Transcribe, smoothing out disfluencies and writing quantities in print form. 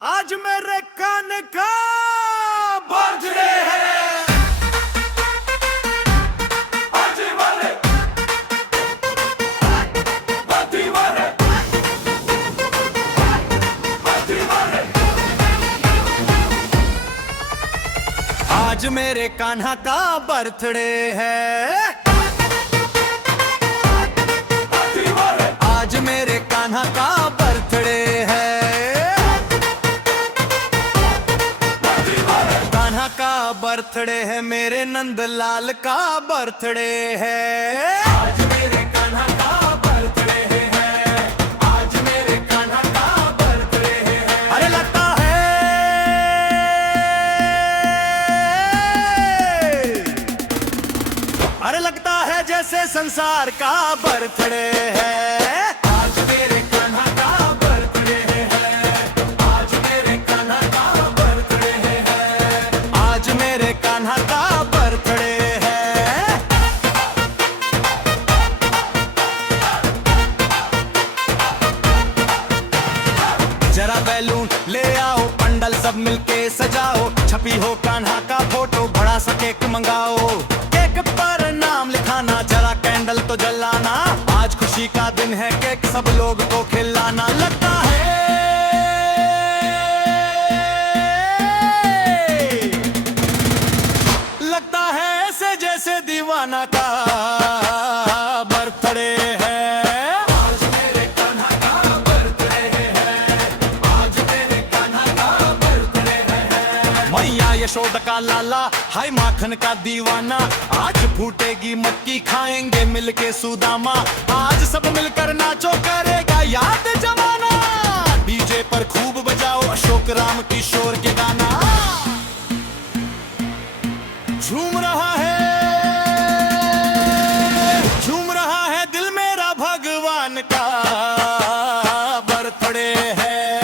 आज मेरे कान का बर्थडे है। आज मेरे कान्हा का बर्थडे है। आज मेरे कान्हा का बर्थडे है। कान्हा का बर्थडे है, मेरे नंदलाल का बर्थडे है। आज मेरे कान्हा का बर्थडे है। आज मेरे कान्हा का बर्थडे है। अरे लगता है, अरे लगता है जैसे संसार का बर्थडे है। आज मेरे कान्हा का बर्थडे है। आज मेरे कान्हा का बर्थडे है। आज मेरे कान्हा का बर्थडे है। जरा बैलून ले आओ, पंडल सब मिलके सजाओ, छपी हो कान्हा का फोटो, बड़ा सा केक मंगाओ। केक पर नाम लिखाना, जरा कैंडल तो जलाना, आज खुशी का दिन है, केक सब लोग को खिलाना। लगता है, लगता है ऐसे जैसे दीवाना का बर्थडे है। आज मेरे कान्हा का बर्थडे है। आज मेरे कान्हा का बर्थडे है। मैया यशोदा का लाला, हाय माखन का दीवाना, आज फूटेगी मक्की, खाएंगे मिलके सुदामा। आज सब मिलकर नाचो, करेगा याद जमाना। डीजे पर खूब बजाओ अशोक राम किशोर के गाना। झूम रहा है, झूम रहा है दिल मेरा, भगवान का बर्थडे है।